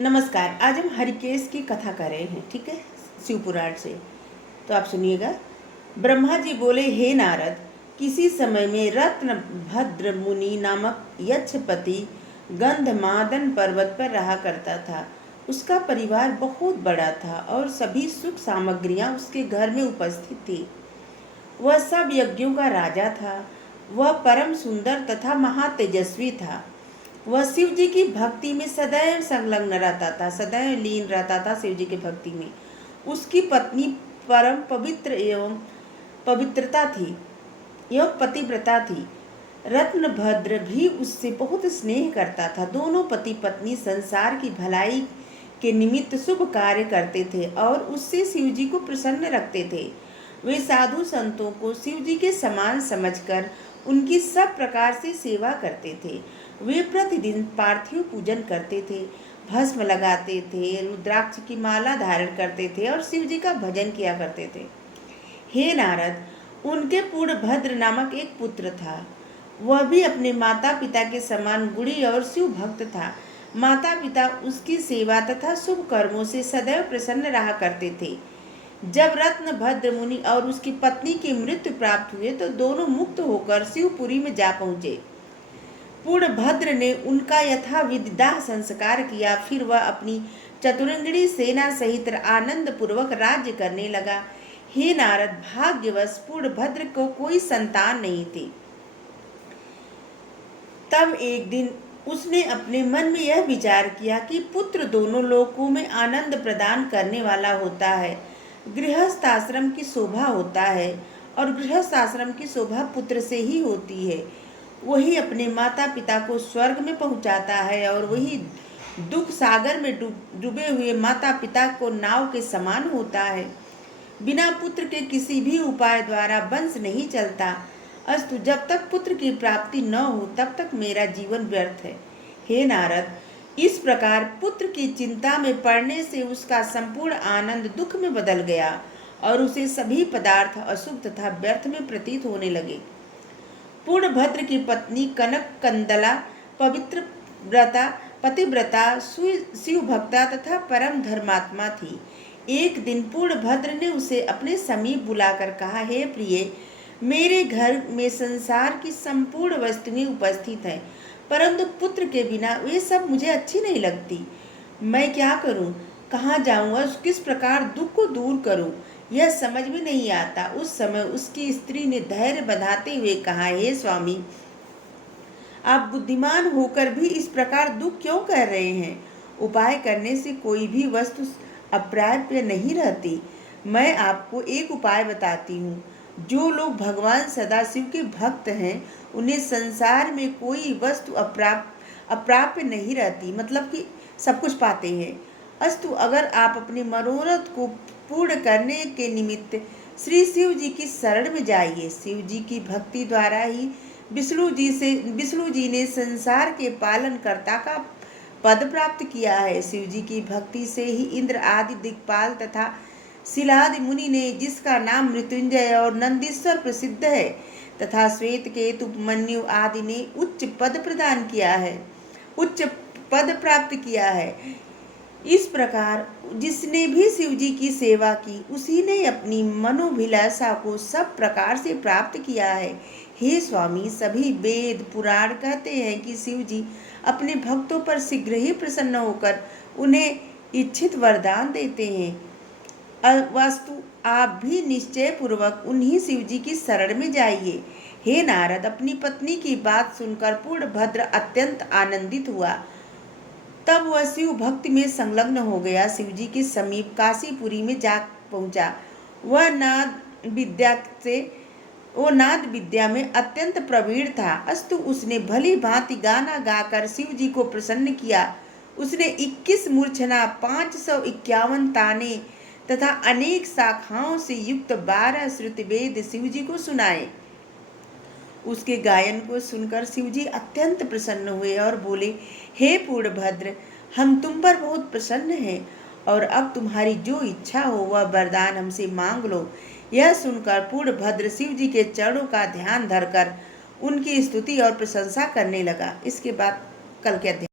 नमस्कार। आज हम हरिकेश की कथा कर रहे हैं, ठीक है, शिव पुराण से। तो आप सुनिएगा। ब्रह्मा जी बोले, हे नारद, किसी समय में रत्नभद्र मुनि नामक यक्षपति गंधमादन पर्वत पर रहा करता था। उसका परिवार बहुत बड़ा था और सभी सुख सामग्रियां उसके घर में उपस्थित थी। वह सब यज्ञों का राजा था। वह परम सुंदर तथा महातेजस्वी था। वह शिव जी की भक्ति में सदैव संलग्न रहता था, सदैव लीन रहता था शिव जी की भक्ति में। उसकी पत्नी परम पवित्र एवं पवित्रता थी, यह पतिव्रता थी। रत्नभद्र भी उससे बहुत स्नेह करता था। दोनों पति पत्नी संसार की भलाई के निमित्त शुभ कार्य करते थे और उससे शिव जी को प्रसन्न रखते थे। वे साधु संतों को शिव जी के समान समझकर उनकी सब प्रकार से सेवा करते थे। वे प्रतिदिन पार्थिव पूजन करते थे, भस्म लगाते थे, रुद्राक्ष की माला धारण करते थे और शिव जी का भजन किया करते थे। हे नारद, उनके पूर्णभद्र नामक एक पुत्र था। वह भी अपने माता पिता के समान गुणी और शिव भक्त था। माता पिता उसकी सेवा तथा शुभ कर्मों से सदैव प्रसन्न रहा करते थे। जब रत्नभद्र मुनि और उसकी पत्नी की मृत्यु प्राप्त हुए तो दोनों मुक्त होकर शिवपुरी में जा पहुंचे। पूर्णभद्र ने उनका यथाविधि दाह संस्कार किया। फिर वह अपनी चतुरंगिणी सेना सहित आनंद पूर्वक राज्य करने लगा। हे नारद, भाग्यवश पूर्णभद्र को कोई संतान नहीं थी। तब एक दिन उसने अपने मन में यह विचार किया कि पुत्र दोनों लोकों में आनंद प्रदान करने वाला होता है। गृहस्थ आश्रम की शोभा होता है और गृहस्थ आश्रम की शोभा पुत्र से ही होती है। वही अपने माता पिता को स्वर्ग में पहुंचाता है और वही दुख सागर में डूबे हुए माता पिता को नाव के समान होता है। बिना पुत्र के किसी भी उपाय द्वारा वंश नहीं चलता। अस्तु, जब तक पुत्र की प्राप्ति न हो तब तक मेरा जीवन व्यर्थ है। हे नारद, इस प्रकार पुत्र की चिंता में पड़ने से उसका संपूर्ण आनंद दुख में बदल गया और उसे सभी पदार्थ अशुभ तथा व्यर्थ में प्रतीत होने लगे। पूर्णभद्र की पत्नी कनक कंदला पवित्र व्रता, पतिव्रता, शिव भक्ता तथा परम धर्मात्मा थी। एक दिन पूर्णभद्र ने उसे अपने समीप बुलाकर कहा, हे प्रिय, मेरे घर में संसार की संपूर्ण वस्तुएं उपस्थित हैं, परंतु पुत्र के बिना वे सब मुझे अच्छी नहीं लगती। मैं क्या करूं, कहाँ जाऊं और किस प्रकार दुख को दूर करूं, यह समझ में नहीं आता। उस समय उसकी स्त्री ने धैर्य बंधाते हुए कहा, हे स्वामी, आप बुद्धिमान होकर भी इस प्रकार दुख क्यों कर रहे हैं? उपाय करने से कोई भी वस्तु अप्राप्य नहीं रहती। मैं आपको एक उपाय बताती हूँ। जो लोग भगवान सदाशिव के भक्त हैं उन्हें संसार में कोई वस्तु अप्राप्य नहीं रहती, मतलब कि सब कुछ पाते हैं। अस्तु, अगर आप अपने मनोरथ को पूर्ण करने के निमित्त श्री शिव जी की शरण में जाइए। शिव जी की भक्ति द्वारा ही विष्णु जी ने संसार के पालनकर्ता का पद प्राप्त किया है। शिव जी की भक्ति से ही इंद्र आदि दिक्पाल तथा शिलादि मुनि ने, जिसका नाम मृत्युंजय और नंदीश्वर प्रसिद्ध है, तथा श्वेत केतु मन्यु आदि ने उच्च पद प्रदान किया है, उच्च पद प्राप्त किया है। इस प्रकार जिसने भी शिव जी की सेवा की उसी ने अपनी मनोभिलाषा को सब प्रकार से प्राप्त किया है। हे स्वामी, सभी वेद पुराण कहते हैं कि शिव जी अपने भक्तों पर शीघ्र ही प्रसन्न होकर उन्हें इच्छित वरदान देते हैं। वास्तु आप भी निश्चय पूर्वक उन्हीं शिव जी की शरण में जाइए। हे नारद, अपनी पत्नी की बात सुनकर पूर्णभद्र अत्यंत आनंदित हुआ। तब वह शिव भक्ति में संलग्न हो गया। शिव जी के समीप काशीपुरी में जा पहुंचा। वह नाद विद्या में अत्यंत प्रवीण था। अस्तु, उसने भली भांति गाना गाकर शिव जी को प्रसन्न किया। उसने 21 मूर्छना, 551 ताने तथा अनेक शाखाओं से युक्त 12 श्रुति वेद शिव जी को सुनाए। उसके गायन को सुनकर शिव जी अत्यंत प्रसन्न हुए और बोले, हे पूर्णभद्र, हम तुम पर बहुत प्रसन्न हैं और अब तुम्हारी जो इच्छा हो वह वरदान हमसे मांग लो। यह सुनकर पूर्णभद्र शिव जी के चरणों का ध्यान धरकर उनकी स्तुति और प्रशंसा करने लगा। इसके बाद कल के अध्याय